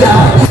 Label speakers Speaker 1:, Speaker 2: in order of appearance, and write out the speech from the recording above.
Speaker 1: Yeah.